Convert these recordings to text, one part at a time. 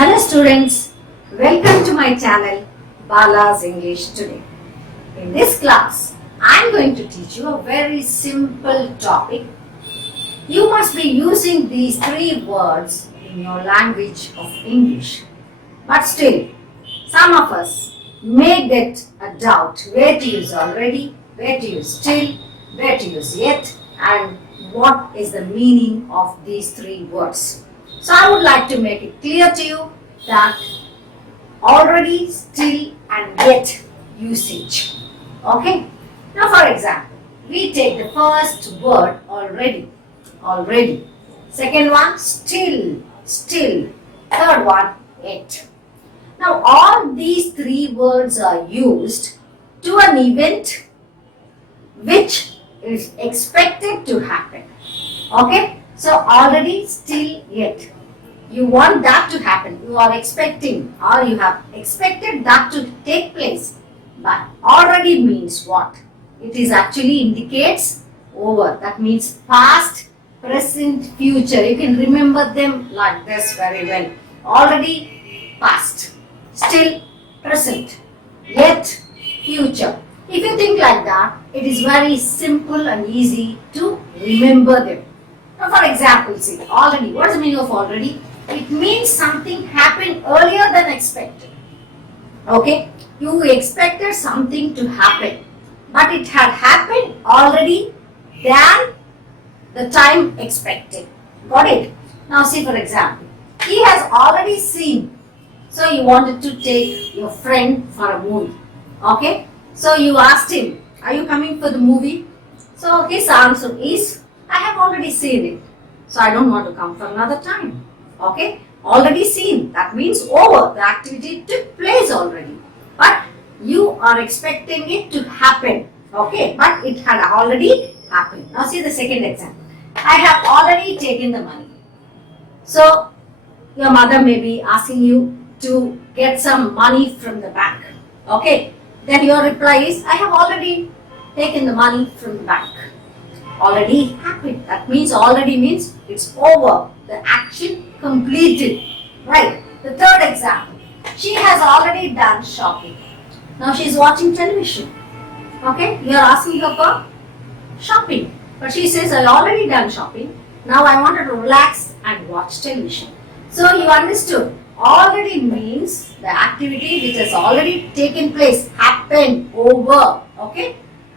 Hello students, welcome to my channel Bala's English Today. In this class, I am going to teach you a very simple topic. You must be using these three words in your language of English. But still, some of us may get a doubt where to use already, where to use still, where to use yet, and what is the meaning of these three words. So I would like to make it clear to you that already, still and yet usage. Okay? Now for example, we take the first word already. Second one still. Third one yet. Now all these three words are used to an event which is expected to happen. Okay? So already, still, yet. You want that to happen. You are expecting or you have expected that to take place. But already means what? It is actually indicates over. That means past, present, future. You can remember them like this very well. Already, past. Still, present. Yet, future. If you think like that, it is very simple and easy to remember them. Now for example, see, already. What is the meaning of already? It means something happened earlier than expected. Okay? You expected something to happen, but it had happened already than the time expected. Got it? Now see, for example, he has already seen. So you wanted to take your friend for a movie. Okay? So you asked him, are you coming for the movie? So his answer is, I have already seen it. So I don't want to come for another time. Okay? Already seen. That means over. The activity took place already. But you are expecting it to happen. Okay? But it had already happened. Now see the second example. I have already taken the money. So your mother may be asking you to get some money from the bank. Okay? Then your reply is, I have already taken the money from the bank. Already happened. That means already means it's over. The action completed. Right. The third example. She has already done shopping. Now she is watching television. Okay. You are asking her for shopping. But she says, I already done shopping. Now I want to relax and watch television. So you understood. Already means the activity which has already taken place, happened, over. Okay.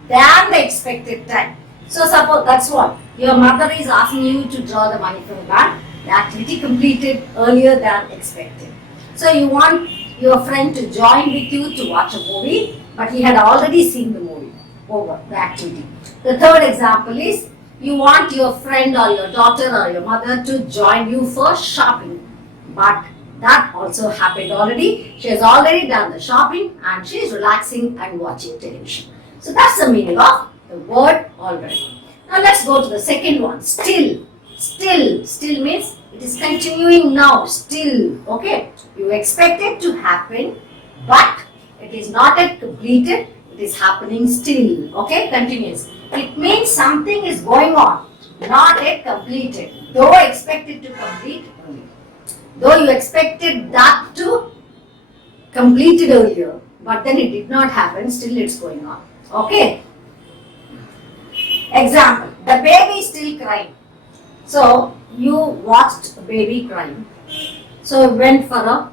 Than the expected time. So suppose that's what your mother is asking you to draw the money from the bank. The activity completed earlier than expected. So you want your friend to join with you to watch a movie, but he had already seen the movie. Over the activity. The third example is you want your friend or your daughter or your mother to join you for shopping, but that also happened already. She has already done the shopping and she is relaxing and watching television. So that's the meaning of the word already. Now let's go to the second one. Still. Still means it is continuing now. Still. Okay. You expect it to happen, but it is not yet completed. It is happening still. Okay. Continuous. It means something is going on, not yet completed. Though expected to complete earlier. Though you expected that to complete it earlier, but then it did not happen. Still it's going on. Okay. Example, the baby is still crying. So you watched a baby crying. So you went for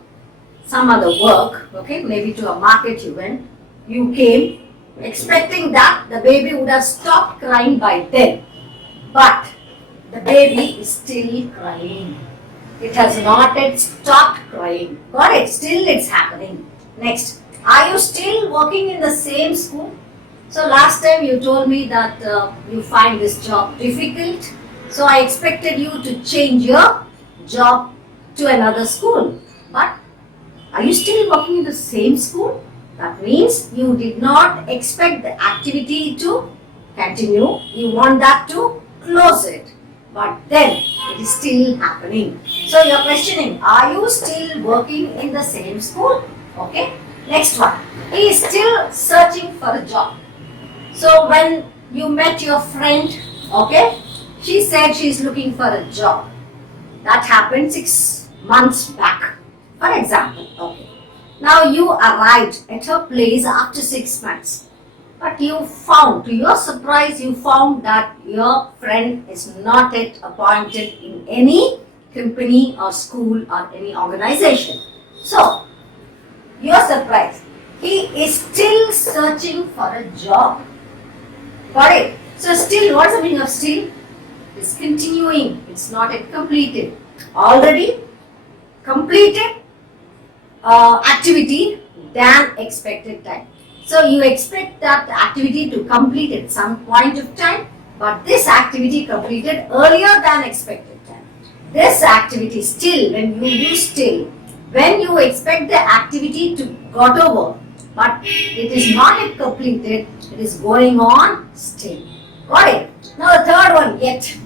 some other work, okay, maybe to a market you went. You came expecting that the baby would have stopped crying by then. But the baby is still crying. It has not yet stopped crying. Got it? Still it's happening. Next, are you still working in the same school? So last time you told me that you find this job difficult. So I expected you to change your job to another school. But are you still working in the same school? That means you did not expect the activity to continue. You want that to close it. But then it is still happening. So you are questioning, are you still working in the same school? Okay. Next one. He is still searching for a job. So when you met your friend, okay, she said she is looking for a job. That happened 6 months back. For example, okay. Now you arrived at her place after 6 months. But you found, to your surprise, you found that your friend is not yet appointed in any company or school or any organization. So, you're surprised. He is still searching for a job. Got it? So, still, what's the meaning of still? It's continuing. It's not yet completed. Already completed activity than expected time. So you expect that activity to complete at some point of time, but this activity completed earlier than expected time. This activity still, when you use still, when you expect the activity to got over, but it is not yet completed, it is going on still. Got it? Now the third one, yet.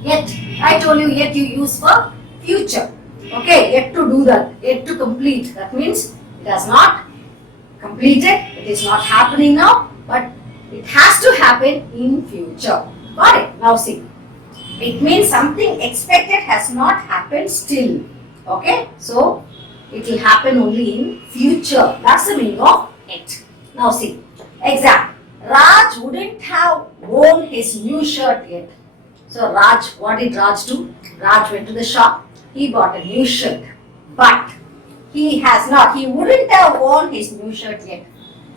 Yet. I told you yet you use for future. Okay, yet to do that, yet to complete. That means it has not completed, it is not happening now, but it has to happen in future. Got it? Now see, it means something expected has not happened still. Okay, so it will happen only in future. That's the meaning of it. Now see, example, Raj wouldn't have worn his new shirt yet. So Raj, what did Raj do? Raj went to the shop, he bought a new shirt, but he wouldn't have worn his new shirt yet.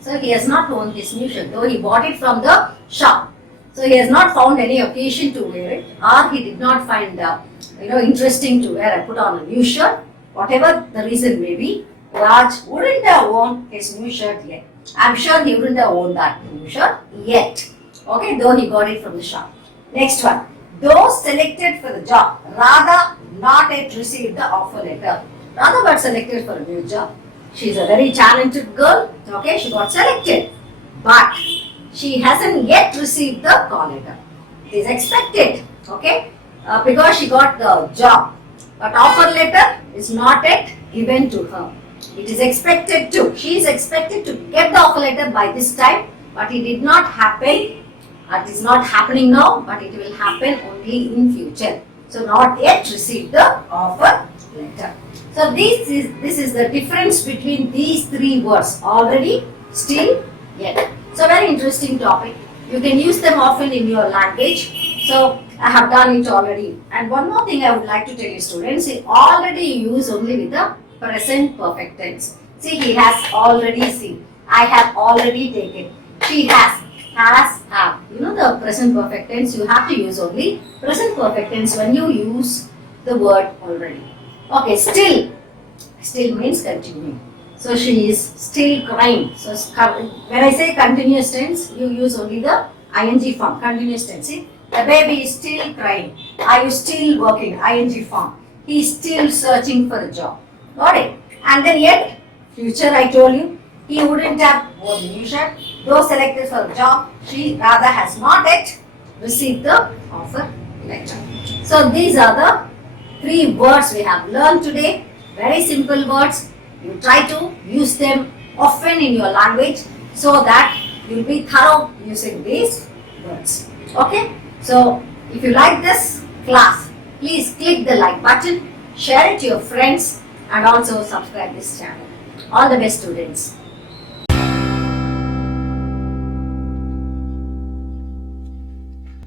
So he has not worn his new shirt, though he bought it from the shop. So he has not found any occasion to wear it, or he did not find interesting to wear. I put on a new shirt. Whatever the reason may be, Raj wouldn't have worn his new shirt yet. I'm sure he wouldn't have worn that new shirt yet. Okay, though he got it from the shop. Next one. Those selected for the job, rather not yet received the offer letter. Radha got selected for a new job. She is a very talented girl. Okay, she got selected. But she hasn't yet received the call letter. It is expected. Okay, because she got the job. But offer letter is not yet given to her. It is expected to. She is expected to get the offer letter by this time. But it did not happen. It is not happening now. But it will happen only in future. So not yet received the offer letter. So this is the difference between these three words: already, still, yet. So very interesting topic. You can use them often in your language. So I have done it already. And one more thing I would like to tell you, students, already use only with the present perfect tense. See, he has already seen. I have already taken. She has, have. You know the present perfect tense, you have to use only present perfect tense when you use the word already. Okay, still means continuing. So she is still crying. So when I say continuous tense, you use only the ing form, continuous tense. See, the baby is still crying. Are you still working? Ing form. He is still searching for a job. Got it? And then yet, future I told you, he wouldn't have worn the new shirt. Though selected for a job, she rather has not yet received the offer letter. So these are the three words we have learned today. Very simple words. You try to use them often in your language so that you will be thorough using these words. Okay? So if you like this class, please click the like button, share it to your friends, and also subscribe this channel. All the best, students.